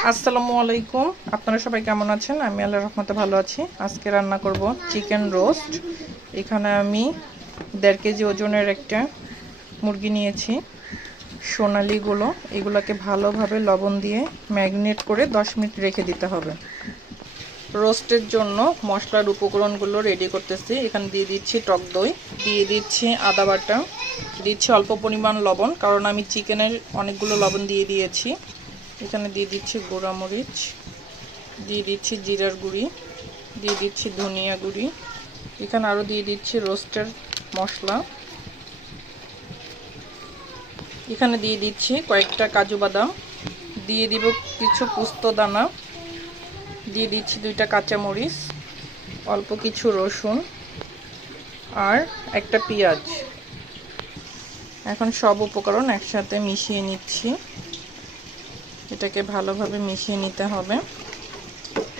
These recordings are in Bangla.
আসসালামু আলাইকুম। আপনারা সবাই কেমন আছেন? আমি আল্লাহর রহমতে ভালো আছি। আজকে রান্না করব চিকেন রোস্ট। এখানে আমি 1.5 কেজি ওজনের একটা মুরগি নিয়েছি। সোনালিগুলো এগুলোকে ভালোভাবে লবণ দিয়ে ম্যারিনেট করে 10 মিনিট রেখে দিতে হবে। রোস্টের জন্য মশলার উপকরণগুলো রেডি করতেছি। এখানে দিয়ে দিচ্ছি টক দই, দিয়ে দিচ্ছি আদা বাটা, দিচ্ছি অল্প পরিমাণ লবণ, কারণ আমি চিকেনের অনেকগুলো লবণ দিয়ে দিয়েছি। এখানে দিয়ে দিচ্ছি গুঁড়া মরিচ, দিয়ে দিচ্ছি জিরার গুঁড়ি, দিয়ে দিচ্ছি ধনিয়া গুঁড়ি, এখানে আরও দিয়ে দিচ্ছি রোস্টের মশলা, এখানে দিয়ে দিচ্ছি কয়েকটা কাজু বাদাম, দিয়ে দিব কিছু পোস্ত দানা, দিয়ে দিচ্ছি 2টা কাঁচামরিচ, অল্প কিছু রসুন আর একটা পেঁয়াজ। এখন সব উপকরণ একসাথে মিশিয়ে নিচ্ছি। এটাকে ভালোভাবে মিশিয়ে নিতে হবে।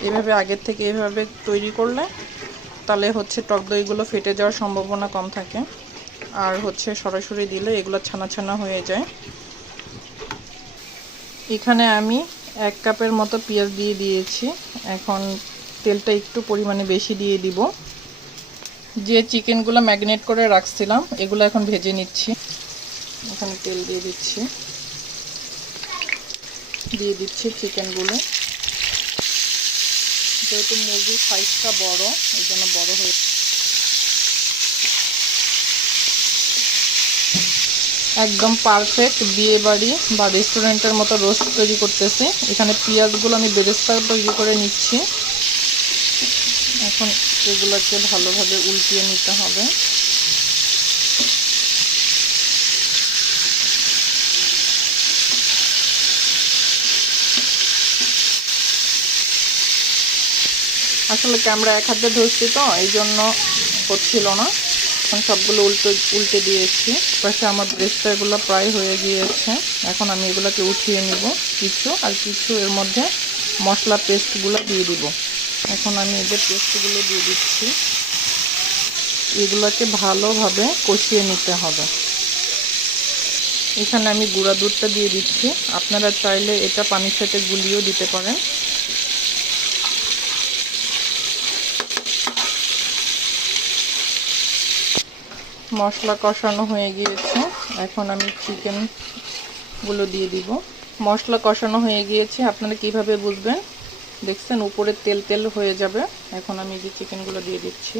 এভাবে আগের থেকে এভাবে তৈরি করলে তাহলে টক দইগুলো ফেটে যাওয়ার সম্ভাবনা কম থাকে, আর সরাসরি দিলে এগুলো ছানা ছানা হয়ে যায়। এখানে আমি 1 কাপের মতো পেঁয়াজ দিয়ে দিয়েছি। এখন তেলটা একটু পরিমাণে বেশি দিয়ে দিব। যে চিকেনগুলো ম্যারিনেট করে রাখছিলাম এগুলো এখন ভেজে নিচ্ছি। এখানে তেল দিয়ে দিচ্ছি চিকেনগুলো। যেহেতু মুরগির সাইজটা বড়, এই জন্য বড় হয়ে একদম পারফেক্ট বিয়ে বাড়ি বা রেস্টুরেন্টের মতো রোস্ট তৈরি করতেছি। এখানে পেঁয়াজগুলো আমি বেরেস্তা তৈরি করে নিচ্ছি। এখন এগুলোকে ভালোভাবে উল্টিয়ে নিতে হবে। আসলে ক্যামেরা এক হাতে ধরছি তো এই জন্য হচ্ছিল না। এখন সবগুলো উল্টে দিয়েছি। পাশে আমার ব্রেস্তাগুলো প্রায় হয়ে গিয়েছে। এখন আমি এগুলোকে উঠিয়ে নিব কিছু, আর কিছু এর মধ্যে মশলা পেস্টগুলো দিয়ে দিব। এখন আমি এদের পেস্টগুলো দিয়ে দিচ্ছি। এগুলোকে ভালোভাবে কষিয়ে নিতে হবে। এখানে আমি গুঁড়া দুধটা দিয়ে দিচ্ছি। আপনারা চাইলে এটা পানির সাথে গুলিয়েও দিতে পারেন। মশলা কষানো হয়ে গিয়েছে। এখন আমি চিকেনগুলো দিয়ে দিব। মশলা কষানো হয়ে গিয়েছে। আপনারা কিভাবে বুঝবেন? দেখছেন উপরে তেল তেল হয়ে যাবে। এখন আমি যে চিকেনগুলো দিয়ে দিচ্ছি।